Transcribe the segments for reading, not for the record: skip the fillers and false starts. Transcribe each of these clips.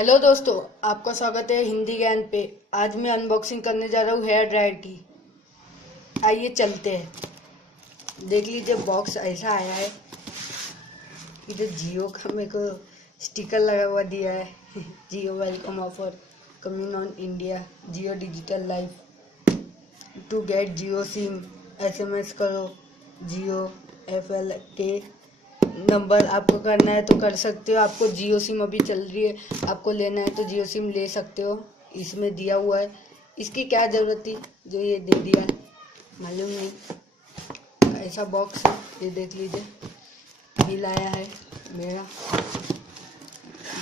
Hello दोस्तों, आपका स्वागत है हिंदी ज्ञान पे। आज मैं अनबॉक्सिंग करने जा रहा हूँ हेयर ड्रायर की। आइए चलते हैं। देख लीजिए, बॉक्स ऐसा आया है। इधर जियो का मेरे को स्टिकर लगा हुआ दिया है। Jio welcome offer coming on India, Jio digital life. To get Jio SIM SMS करो जियो FL के नंबर। आपको करना है तो कर सकते हो। आपको जियो सिम अभी चल रही है, आपको लेना है तो जियो सिम ले सकते हो। इसमें दिया हुआ है। इसकी क्या ज़रूरत थी जो ये दे दिया है, मालूम नहीं। ऐसा बॉक्स है, ये देख लीजिए। बिल आया है मेरा।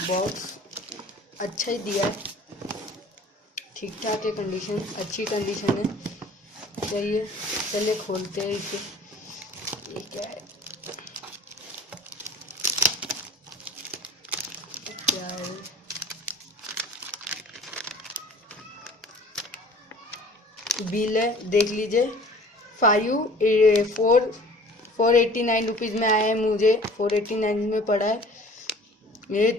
बॉक्स अच्छा ही दिया है, ठीक ठाक है कंडीशन, अच्छी कंडीशन है। चलिए खोलते हैं इसे। ये क्या है, क्या है? बिल है, देख लीजिए। 489 रुपीज़ में आया है। मुझे 489 में पड़ा है। ये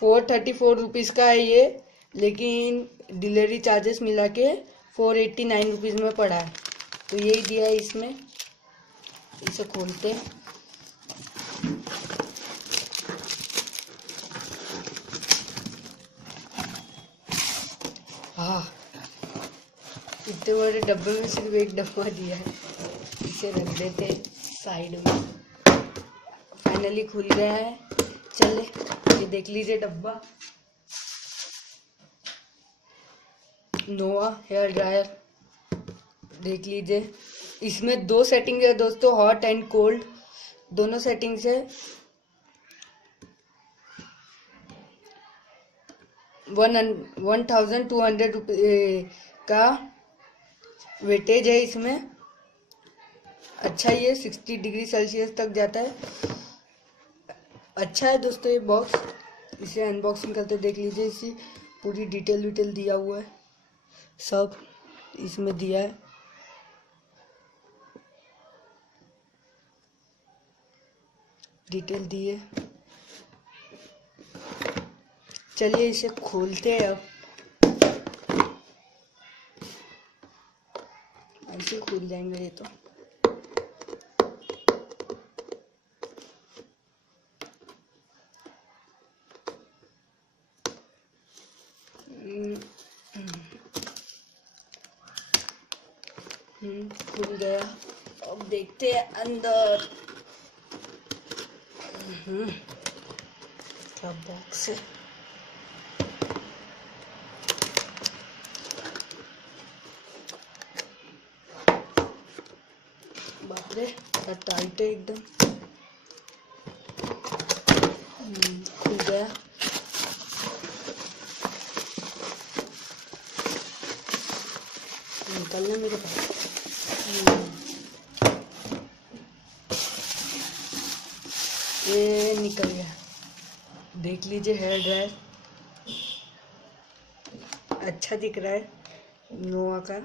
434 रुपीज़ का है ये, लेकिन डिलीवरी चार्जेस मिला के 489 रुपीज़ में पड़ा है। तो यही दिया है इसमें। इसे खोलते हैं। हाँ, इतने बड़े डब्बे में सिर्फ एक डब्बा दिया है। इसे रख देते साइड में। फाइनली खुल गया है। चले, ये देख लीजिए डब्बा। नोवा हेयर ड्रायर, देख लीजिए। इसमें 2 सेटिंग है दोस्तों, हॉट एंड कोल्ड, दोनों सेटिंग्स है। 1200 का वेटेज है इसमें। अच्छा, ये 60 डिग्री सेल्सियस तक जाता है। अच्छा है दोस्तों ये बॉक्स। इसे अनबॉक्सिंग करते देख लीजिए। इसी पूरी डिटेल दिया हुआ है, सब इसमें दिया है। डिटेल दिए। चलिए इसे खोलते हैं। अब ऐसे खुल जाएंगे ये तो। खुल गया। अब देखते हैं अंदर। क्या बॉक्स है। बाप रे, क्या टाइट है एकदम। खुल गया। निकलना मेरे पास। ये निकल गया। देख लीजिए, हेयर ड्रायर अच्छा दिख रहा है, नोवा का।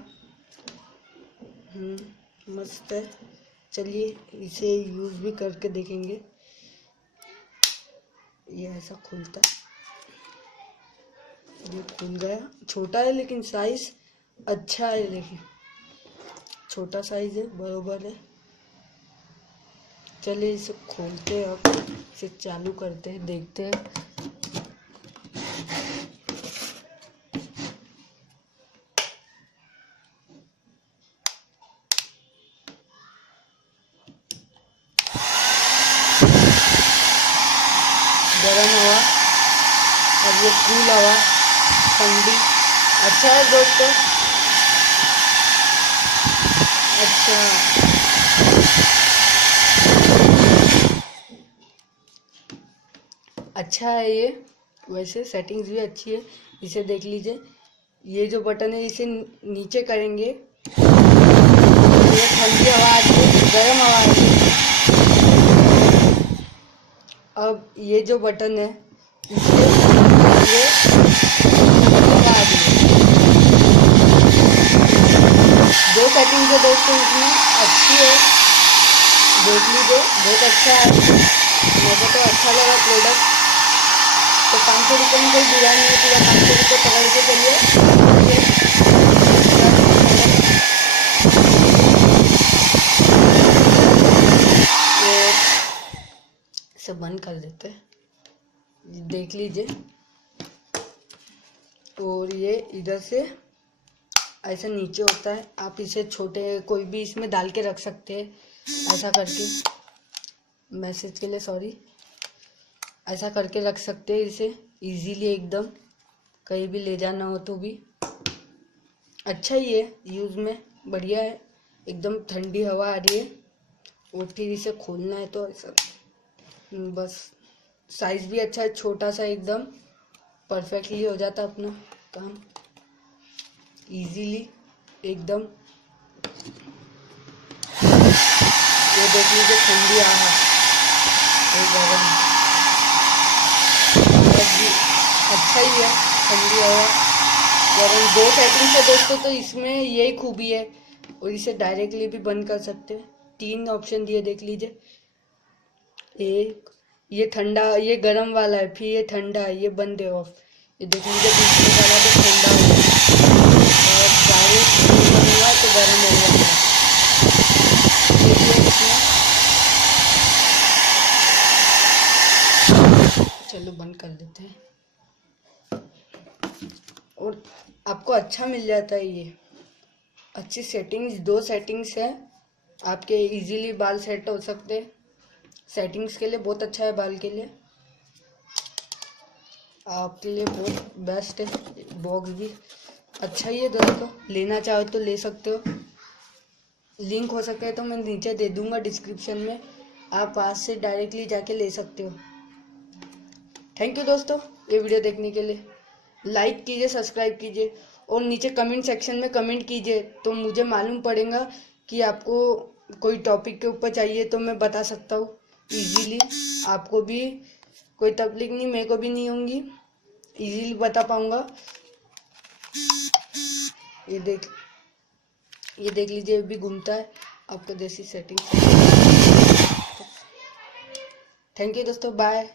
मस्त है। चलिए इसे यूज़ भी करके देखेंगे। ये ऐसा खुलता है। ये खुल गया। छोटा है लेकिन साइज अच्छा है, लेकिन छोटा साइज है, बरोबर है। चलिए इसे खोलते हैं। अब इसे चालू करते हैं, देखते हैं। गर्म हवा और ये कूल हवा, ठंडी। अच्छा है दोस्तों, अच्छा। अच्छा है ये। वैसे सेटिंग्स भी अच्छी है। इसे देख लीजिए। ये जो बटन है, इसे नीचे करेंगे तो ये ठंडी हवा आती है, गर्म हवा आती है। अब ये जो बटन है, इसे ये लगा दिए। 2 सेटिंग है दोस्तों इसमें, अच्छी है। देख लीजिए, बहुत अच्छा है। मेरे को तो अच्छा लगा प्रोडक्ट। तो 500 रुपये में कोई बुरा नहीं है, पूरा 500 रुपये पकड़ के चलिए। इसे बंद कर देते हैं, देख लीजिए। और ये इधर से ऐसा नीचे होता है, आप इसे छोटे कोई भी इसमें डाल के रख सकते हैं, ऐसा करके मैसेज के लिए सॉरी, ऐसा करके रख सकते हैं इसे इजीली, एकदम कहीं भी ले जाना हो तो भी अच्छा ही है, यूज़ में बढ़िया है, एकदम ठंडी हवा आ रही है। और फिर इसे खोलना है तो ऐसा बस, साइज भी अच्छा है, छोटा सा एकदम परफेक्टली हो जाता अपना काम इजीली एकदम। ये देख लीजिए ठंडी आहा, गरम भी अच्छा ही है, ठंडी हवा गरम, 2 सेटिंग्स है दोस्तों, तो इसमें यही खूबी है। और इसे डायरेक्टली भी बंद कर सकते हैं, 3 ऑप्शन दिए देख लीजिए। एक ये ठंडा, ये गर्म वाला है, फिर ये ठंडा है, ये बंद है ऑफ। ये देख लीजिए दूसरे वाला तो ठंडा हो गया और डायरेक्ट हुआ तो गर्म हो जाता है। चलो बंद कर देते हैं। और आपको अच्छा मिल जाता है, ये अच्छी सेटिंग्स, 2 सेटिंग्स है आपके, इजीली बाल सेट हो सकते हैं। सेटिंग्स के लिए बहुत अच्छा है, बाल के लिए आपके लिए बहुत बेस्ट है। बॉक्स भी अच्छा ही है दोस्तों, लेना चाहो तो ले सकते हो, लिंक हो सके तो मैं नीचे दे दूंगा डिस्क्रिप्शन में, आप वहाँ से डायरेक्टली जाके ले सकते हो। थैंक यू दोस्तों ये वीडियो देखने के लिए, लाइक कीजिए, सब्सक्राइब कीजिए और नीचे कमेंट सेक्शन में कमेंट कीजिए, तो मुझे मालूम पड़ेगा कि आपको कोई टॉपिक के ऊपर चाहिए तो मैं बता सकता हूँ इजीली। आपको भी कोई तकलीफ नहीं, मेरे को भी नहीं होंगी, इजीली बता पाऊंगा। ये देख लीजिए, ये भी घूमता है आपको देसी सेटिंग। थैंक यू दोस्तों, बाय।